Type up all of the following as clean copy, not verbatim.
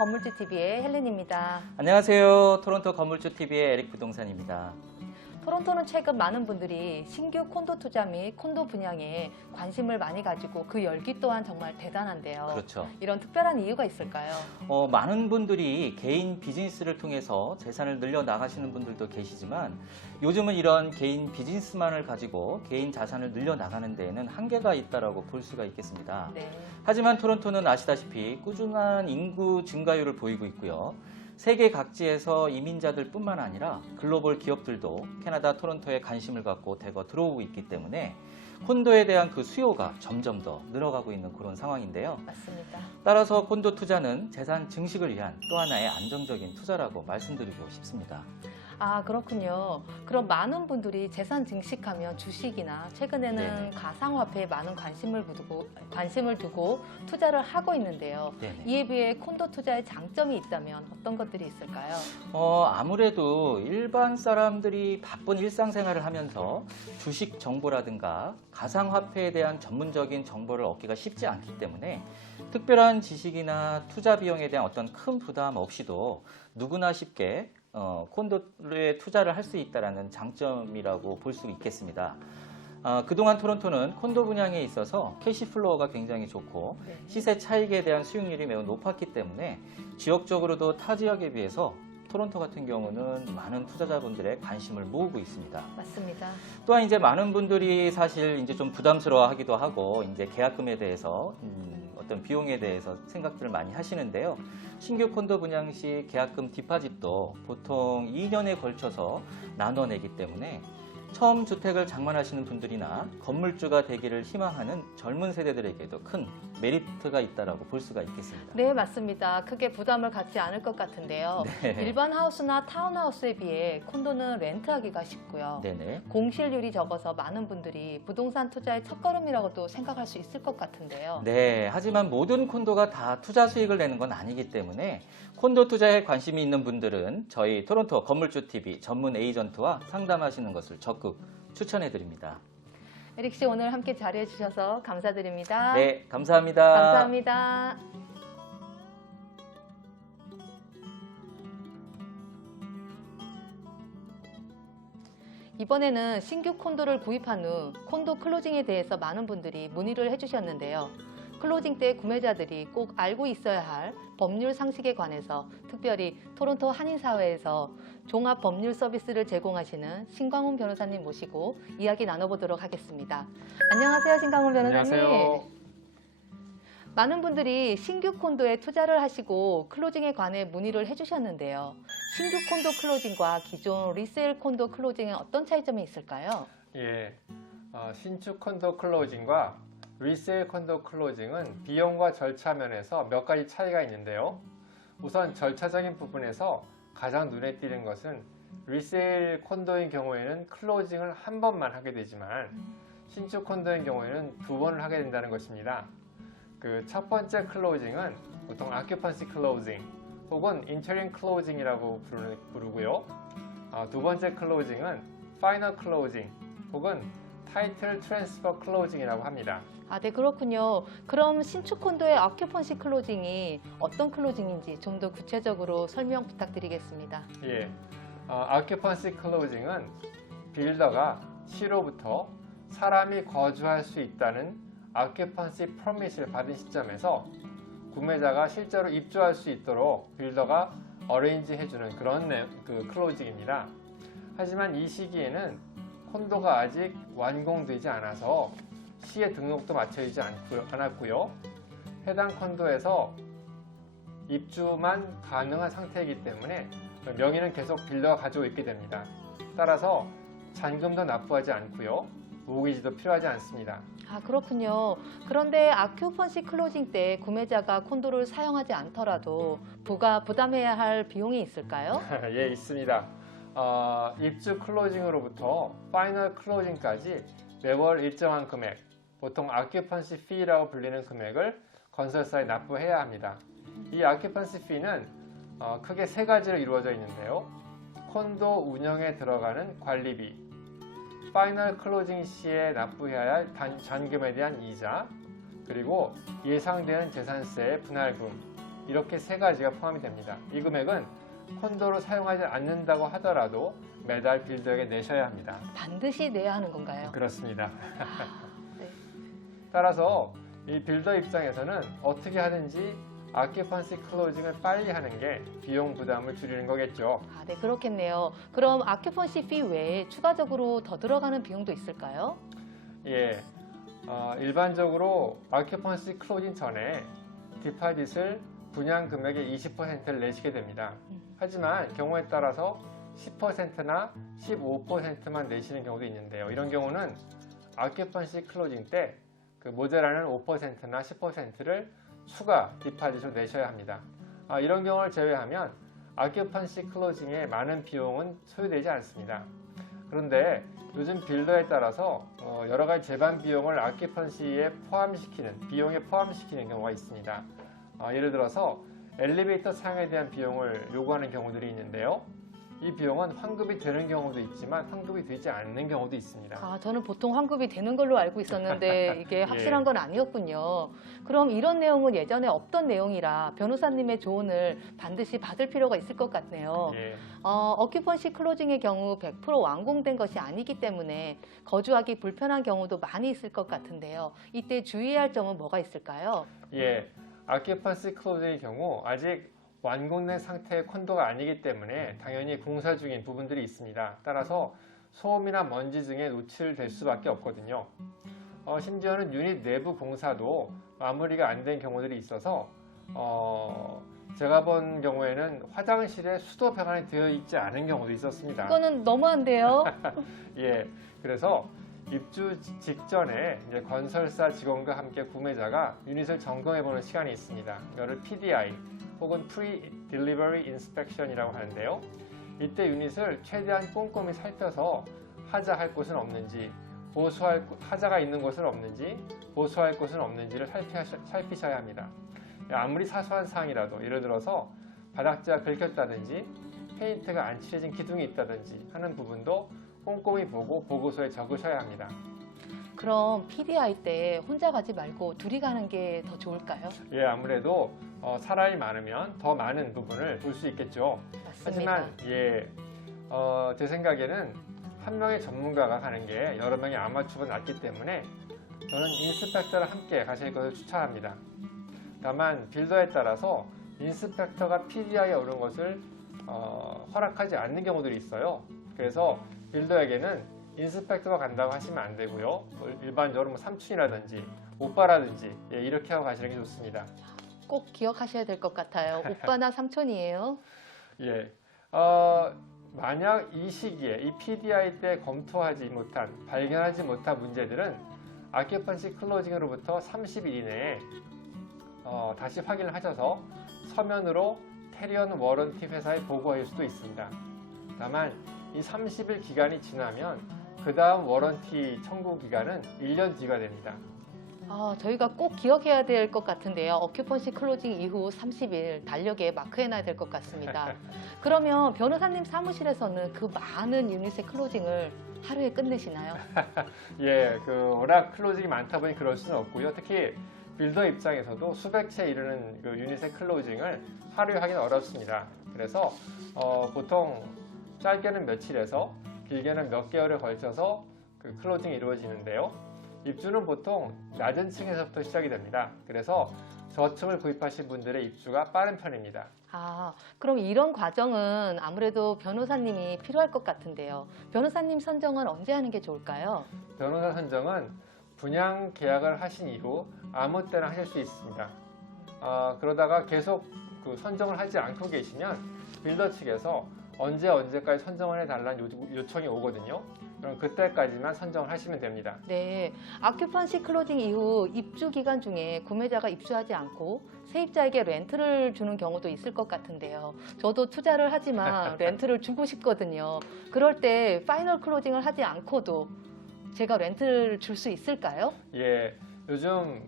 건물주TV의 헬렌입니다. 안녕하세요. 토론토 건물주TV의 에릭 부동산입니다. 토론토는 최근 많은 분들이 신규 콘도 투자 및 콘도 분양에 관심을 많이 가지고 그 열기 또한 정말 대단한데요. 그렇죠. 이런 특별한 이유가 있을까요? 많은 분들이 개인 비즈니스를 통해서 재산을 늘려 나가시는 분들도 계시지만 요즘은 이런 개인 비즈니스만을 가지고 개인 자산을 늘려 나가는 데에는 한계가 있다고 볼 수가 있겠습니다. 네. 하지만 토론토는 아시다시피 꾸준한 인구 증가율을 보이고 있고요. 세계 각지에서 이민자들 뿐만 아니라 글로벌 기업들도 캐나다 토론토에 관심을 갖고 대거 들어오고 있기 때문에 콘도에 대한 그 수요가 점점 더 늘어가고 있는 그런 상황인데요. 맞습니다. 따라서 콘도 투자는 재산 증식을 위한 또 하나의 안정적인 투자라고 말씀드리고 싶습니다. 아, 그렇군요. 그럼 많은 분들이 재산 증식하면 주식이나 최근에는 네네. 가상화폐에 많은 관심을 두고 투자를 하고 있는데요. 네네. 이에 비해 콘도 투자의 장점이 있다면 어떤 것들이 있을까요? 아무래도 일반 사람들이 바쁜 일상생활을 하면서 주식 정보라든가 가상화폐에 대한 전문적인 정보를 얻기가 쉽지 않기 때문에 특별한 지식이나 투자 비용에 대한 어떤 큰 부담 없이도 누구나 쉽게 콘도에 투자를 할 수 있다는 장점이라고 볼 수 있겠습니다. 그동안 토론토는 콘도 분양에 있어서 캐시플로우가 굉장히 좋고 네. 시세 차익에 대한 수익률이 매우 높았기 때문에 지역적으로도 타 지역에 비해서 토론토 같은 경우는 많은 투자자분들의 관심을 모으고 있습니다. 맞습니다. 또한 이제 많은 분들이 사실 이제 좀 부담스러워하기도 하고 이제 계약금에 대해서 어떤 비용에 대해서 생각들을 많이 하시는데요. 신규 콘도 분양 시 계약금 디파짓도 보통 2년에 걸쳐서 나눠내기 때문에 처음 주택을 장만하시는 분들이나 건물주가 되기를 희망하는 젊은 세대들에게도 큰 메리트가 있다고 볼 수가 있겠습니다. 네, 맞습니다. 크게 부담을 갖지 않을 것 같은데요. 네. 일반 하우스나 타운하우스에 비해 콘도는 렌트하기가 쉽고요. 네네. 공실률이 적어서 많은 분들이 부동산 투자의 첫걸음이라고도 생각할 수 있을 것 같은데요. 네, 하지만 모든 콘도가 다 투자 수익을 내는 건 아니기 때문에 콘도 투자에 관심이 있는 분들은 저희 토론토 건물주TV 전문 에이전트와 상담하시는 것을 적극 추천해 드립니다. 에릭 씨 오늘 함께 자리해 주셔서 감사드립니다. 네, 감사합니다. 감사합니다. 이번에는 신규 콘도를 구입한 후 콘도 클로징에 대해서 많은 분들이 문의를 해주셨는데요. 클로징 때 구매자들이 꼭 알고 있어야 할 법률 상식에 관해서 특별히 토론토 한인사회에서 종합 법률 서비스를 제공하시는 신광훈 변호사님 모시고 이야기 나눠보도록 하겠습니다. 안녕하세요, 신광훈 변호사님. 안녕하세요. 많은 분들이 신규 콘도에 투자를 하시고 클로징에 관해 문의를 해주셨는데요. 신규 콘도 클로징과 기존 리세일 콘도 클로징에 어떤 차이점이 있을까요? 예, 신축 콘도 클로징과 리세일 콘도 클로징은 비용과 절차 면에서 몇 가지 차이가 있는데요. 우선 절차적인 부분에서 가장 눈에 띄는 것은 리세일 콘도인 경우에는 클로징을 한 번만 하게 되지만 신축 콘도인 경우에는 두 번을 하게 된다는 것입니다. 그 첫 번째 클로징은 보통 occupancy closing 혹은 interim closing이라고 부르고요. 두 번째 클로징은 final closing 혹은 title transfer closing이라고 합니다. 아, 네, 그렇군요. 그럼 신축 콘도의 어큐펀시 클로징이 어떤 클로징인지 좀 더 구체적으로 설명 부탁드리겠습니다. 예, occupancy closing은 빌더가 시로부터 사람이 거주할 수 있다는 occupancy permit을 받은 시점에서 구매자가 실제로 입주할 수 있도록 빌더가 어레인지 해주는 그런 클로징입니다. 하지만 이 시기에는 콘도가 아직 완공되지 않아서 시에 등록도 마쳐지지 않았고요. 해당 콘도에서 입주만 가능한 상태이기 때문에 명의는 계속 빌더가 가지고 있게 됩니다. 따라서 잔금도 납부하지 않고요. 모기지도 필요하지 않습니다. 아, 그렇군요. 그런데 아큐펀시 클로징 때 구매자가 콘도를 사용하지 않더라도 부담해야 할 비용이 있을까요? 예, 있습니다. 입주 클로징으로부터 파이널 클로징까지 매월 일정한 금액, 보통 occupancy fee라고 불리는 금액을 건설사에 납부해야 합니다. 이 occupancy fee는 크게 세 가지로 이루어져 있는데요. 콘도 운영에 들어가는 관리비, 파이널 클로징 시에 납부해야 할 잔금에 대한 이자, 그리고 예상되는 재산세의 분할금, 이렇게 세 가지가 포함이 됩니다. 이 금액은 콘도를 사용하지 않는다고 하더라도 매달 빌더에게 내셔야 합니다. 반드시 내야 하는 건가요? 그렇습니다. 네. 따라서 이 빌더 입장에서는 어떻게 하든지 아큐펀시 클로징을 빨리 하는 게 비용 부담을 줄이는 거겠죠. 아, 네, 그렇겠네요. 그럼 아큐펀시 피 외에 추가적으로 더 들어가는 비용도 있을까요? 예, 일반적으로 아큐펀시 클로징 전에 디파짓을 분양 금액의 20%를 내시게 됩니다. 하지만 경우에 따라서 10%나 15%만 내시는 경우도 있는데요. 이런 경우는 아큐펀시 클로징 때 그 모자라는 5%나 10%를 추가 디파짓으로 내셔야 합니다. 이런 경우를 제외하면 아큐펀시 클로징에 많은 비용은 소요되지 않습니다. 그런데 요즘 빌더에 따라서 여러 가지 제반 비용을 아큐펀시에 포함시키는 비용에 포함시키는 경우가 있습니다. 예를 들어서 엘리베이터 사용에 대한 비용을 요구하는 경우들이 있는데요. 이 비용은 환급이 되는 경우도 있지만 환급이 되지 않는 경우도 있습니다. 아, 저는 보통 환급이 되는 걸로 알고 있었는데 이게 확실한 건 아니었군요. 그럼 이런 내용은 예전에 없던 내용이라 변호사님의 조언을 반드시 받을 필요가 있을 것 같네요. 예. 어큐펀시 클로징의 경우 100% 완공된 것이 아니기 때문에 거주하기 불편한 경우도 많이 있을 것 같은데요. 이때 주의해야 할 점은 뭐가 있을까요? 예. 아큐펀시 클로징의 경우 아직 완공된 상태의 콘도가 아니기 때문에 당연히 공사 중인 부분들이 있습니다. 따라서 소음이나 먼지 등에 노출될 수밖에 없거든요. 심지어는 유닛 내부 공사도 마무리가 안 된 경우들이 있어서 제가 본 경우에는 화장실에 수도 배관이 되어 있지 않은 경우도 있었습니다. 그거는 너무한데요. 예, 그래서 입주 직전에 이제 건설사 직원과 함께 구매자가 유닛을 점검해보는 시간이 있습니다. 이거를 PDI 혹은 Pre-Delivery Inspection이라고 하는데요. 이때 유닛을 최대한 꼼꼼히 살펴서 하자할 곳은 없는지, 하자가 있는 곳은 없는지, 보수할 곳은 없는지를 살피셔야 합니다. 아무리 사소한 사항이라도 예를 들어서 바닥재가 긁혔다든지 페인트가 안 칠해진 기둥이 있다든지 하는 부분도 꼼꼼히 보고 보고서에 적으셔야 합니다. 그럼 PDI 때 혼자 가지 말고 둘이 가는 게 더 좋을까요? 예, 아무래도 사람이 많으면 더 많은 부분을 볼 수 있겠죠. 맞습니다. 하지만 제 생각에는 한 명의 전문가가 가는 게 여러 명의 아마추어가 낫기 때문에 저는 인스펙터를 함께 가실 것을 추천합니다. 다만 빌더에 따라서 인스펙터가 PDI에 오는 것을 허락하지 않는 경우들이 있어요. 그래서 빌더에게는 인스펙터가 간다고 하시면 안 되고요. 일반적으로 삼촌이라든지 오빠라든지 이렇게 하고 가시는 게 좋습니다. 꼭 기억하셔야 될 것 같아요. 오빠나 삼촌이에요. 예. 만약 이 시기에 이 PDI 때 발견하지 못한 문제들은 아큐펀시 클로징으로부터 30일 이내에 다시 확인을 하셔서 서면으로 테리온 워런티 회사에 보고할 수도 있습니다. 다만 이 30일 기간이 지나면 그 다음 워런티 청구 기간은 1년 뒤가 됩니다. 저희가 꼭 기억해야 될 것 같은데요. 어큐펀시 클로징 이후 30일 달력에 마크해놔야 될 것 같습니다. 그러면 변호사님 사무실에서는 그 많은 유닛의 클로징을 하루에 끝내시나요? 예, 워낙 클로징이 많다 보니 그럴 수는 없고요. 특히 빌더 입장에서도 수백 채 이르는 유닛의 클로징을 하루에 하기는 어렵습니다. 그래서 보통 짧게는 며칠에서 길게는 몇 개월에 걸쳐서 클로징이 이루어지는데요. 입주는 보통 낮은 층에서부터 시작이 됩니다. 그래서 저층을 구입하신 분들의 입주가 빠른 편입니다. 그럼 이런 과정은 아무래도 변호사님이 필요할 것 같은데요. 변호사님 선정은 언제 하는 게 좋을까요? 변호사 선정은 분양 계약을 하신 이후 아무 때나 하실 수 있습니다. 그러다가 계속 선정을 하지 않고 계시면 빌더 측에서 언제까지 선정을 해달라는 요청이 오거든요. 그럼 그때까지만 선정을 하시면 됩니다. 네, 아큐펀시 클로징 이후 입주 기간 중에 구매자가 입주하지 않고 세입자에게 렌트를 주는 경우도 있을 것 같은데요. 저도 투자를 하지만 렌트를 주고 싶거든요. 그럴 때 파이널 클로징을 하지 않고도 제가 렌트를 줄 수 있을까요? 예, 요즘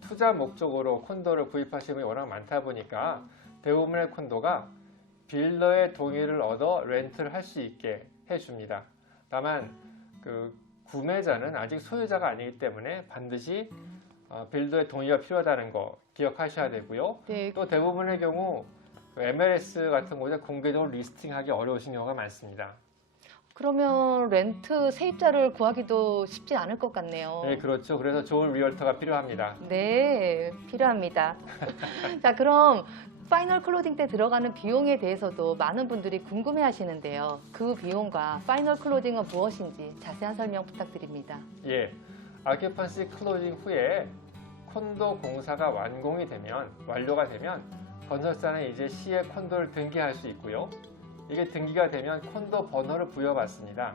투자 목적으로 콘도를 구입하시는 분이 워낙 많다 보니까 대부분의 콘도가 빌더의 동의를 얻어 렌트를 할 수 있게 해줍니다. 다만 구매자는 아직 소유자가 아니기 때문에 반드시 빌더의 동의가 필요하다는 거 기억하셔야 되고요. 네, 또 대부분의 경우 MLS 같은 곳에 공개적으로 리스팅하기 어려우신 경우가 많습니다. 그러면 렌트 세입자를 구하기도 쉽지 않을 것 같네요. 네, 그렇죠. 그래서 좋은 리얼터가 필요합니다. 네, 필요합니다. 자, 그럼 파이널 클로징 때 들어가는 비용에 대해서도 많은 분들이 궁금해 하시는데요. 그 비용과 파이널 클로징은 무엇인지 자세한 설명 부탁드립니다. 예, 아큐펀시 클로징 후에 콘도 공사가 완료가 되면 건설사는 이제 시에 콘도를 등기할 수 있고요. 이게 등기가 되면 콘도 번호를 부여받습니다.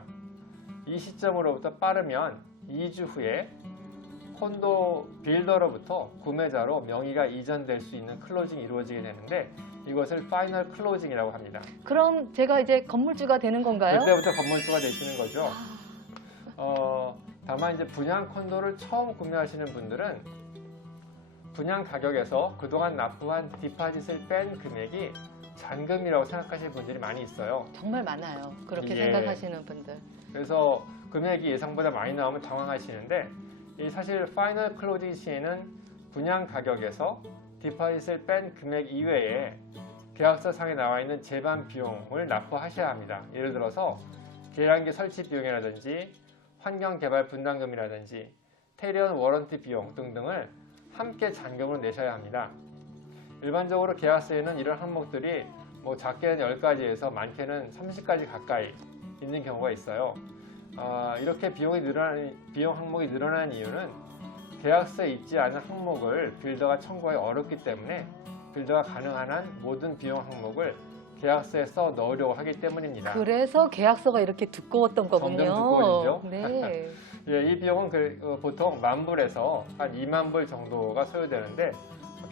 이 시점으로부터 빠르면 2주 후에 콘도 빌더로부터 구매자로 명의가 이전될 수 있는 클로징이 이루어지게 되는데 이것을 파이널 클로징이라고 합니다. 그럼 제가 이제 건물주가 되는 건가요? 그때부터 건물주가 되시는 거죠. 다만 이제 분양 콘도를 처음 구매하시는 분들은 분양 가격에서 그동안 납부한 디파짓을 뺀 금액이 잔금이라고 생각하시는 분들이 많이 있어요. 정말 많아요. 그렇게 예. 생각하시는 분들. 그래서 금액이 예상보다 많이 나오면 당황하시는데 이 사실 파이널 클로징 시에는 분양 가격에서 디파짓을 뺀 금액 이외에 계약서 상에 나와 있는 제반 비용을 납부하셔야 합니다. 예를 들어서 계량기 설치 비용이라든지 환경개발 분담금이라든지 테리언 워런티 비용 등등을 함께 잔금으로 내셔야 합니다. 일반적으로 계약서에는 이런 항목들이 뭐 작게는 10가지에서 많게는 30가지 가까이 있는 경우가 있어요. 이렇게 비용 항목이 늘어나는 이유는 계약서에 있지 않은 항목을 빌더가 청구하기 어렵기 때문에 빌더가 가능한 한 모든 비용 항목을 계약서에 써 넣으려고 하기 때문입니다. 그래서 계약서가 이렇게 두꺼웠던 거군요. 점점 두꺼워지죠. 네. 예, 이 비용은 보통 10,000불에서 한 20,000불 정도가 소요되는데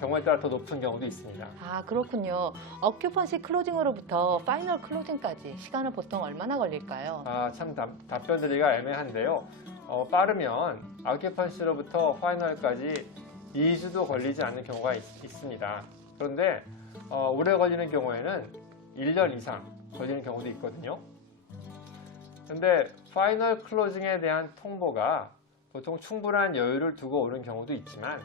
경우에 따라 더 높은 경우도 있습니다. 아, 그렇군요. 어큐펀시 클로징으로부터 파이널 클로징까지 시간은 보통 얼마나 걸릴까요? 참 답변 드리기가 애매한데요. 빠르면 아큐펀시로부터 파이널까지 2주도 걸리지 않는 경우가 있습니다. 그런데 오래 걸리는 경우에는 1년 이상 걸리는 경우도 있거든요. 그런데 파이널 클로징에 대한 통보가 보통 충분한 여유를 두고 오는 경우도 있지만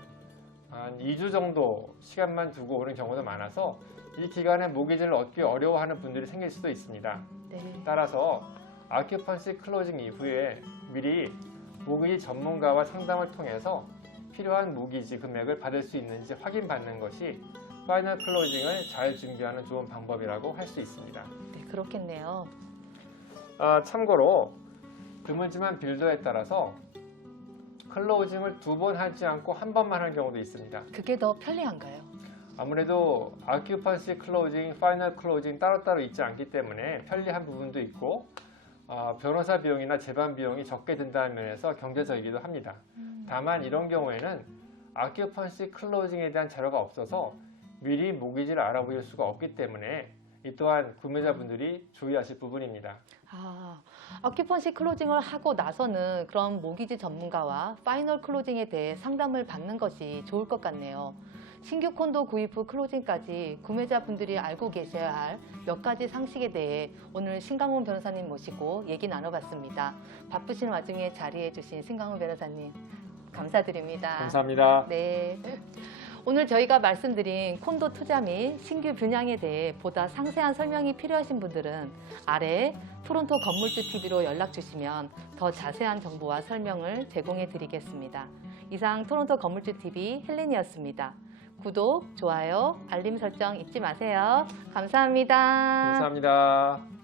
한 2주 정도 시간만 두고 오는 경우도 많아서 이 기간에 모기지를 얻기 어려워하는 분들이 생길 수도 있습니다. 네. 따라서 아큐펀시 클로징 이후에 미리 모기지 전문가와 상담을 통해서 필요한 모기지 금액을 받을 수 있는지 확인받는 것이 파이널 클로징을 잘 준비하는 좋은 방법이라고 할 수 있습니다. 네, 그렇겠네요. 참고로 드물지만 빌더에 따라서 클로징을 2번 하지 않고 한 번만 하는 경우도 있습니다. 그게 더 편리한가요? 아무래도 아큐펀시 클로징, 파이널 클로징 따로따로 있지 않기 때문에 편리한 부분도 있고 변호사 비용이나 재반 비용이 적게 든다는 면에서 경제적이기도 합니다. 다만 이런 경우에는 아큐펀시 클로징에 대한 자료가 없어서 미리 모기지를 알아보실 수가 없기 때문에 이 또한 구매자분들이 주의하실 부분입니다. 아큐펀시 클로징을 하고 나서는 그런 모기지 전문가와 파이널 클로징에 대해 상담을 받는 것이 좋을 것 같네요. 신규 콘도 구입 후 클로징까지 구매자분들이 알고 계셔야 할 몇 가지 상식에 대해 오늘 신강훈 변호사님 모시고 얘기 나눠봤습니다. 바쁘신 와중에 자리해 주신 신강훈 변호사님 감사드립니다. 감사합니다. 네. 오늘 저희가 말씀드린 콘도 투자 및 신규 분양에 대해 보다 상세한 설명이 필요하신 분들은 아래 토론토 건물주 TV로 연락 주시면 더 자세한 정보와 설명을 제공해 드리겠습니다. 이상 토론토 건물주 TV 헬렌이었습니다. 구독, 좋아요, 알림 설정 잊지 마세요. 감사합니다. 감사합니다.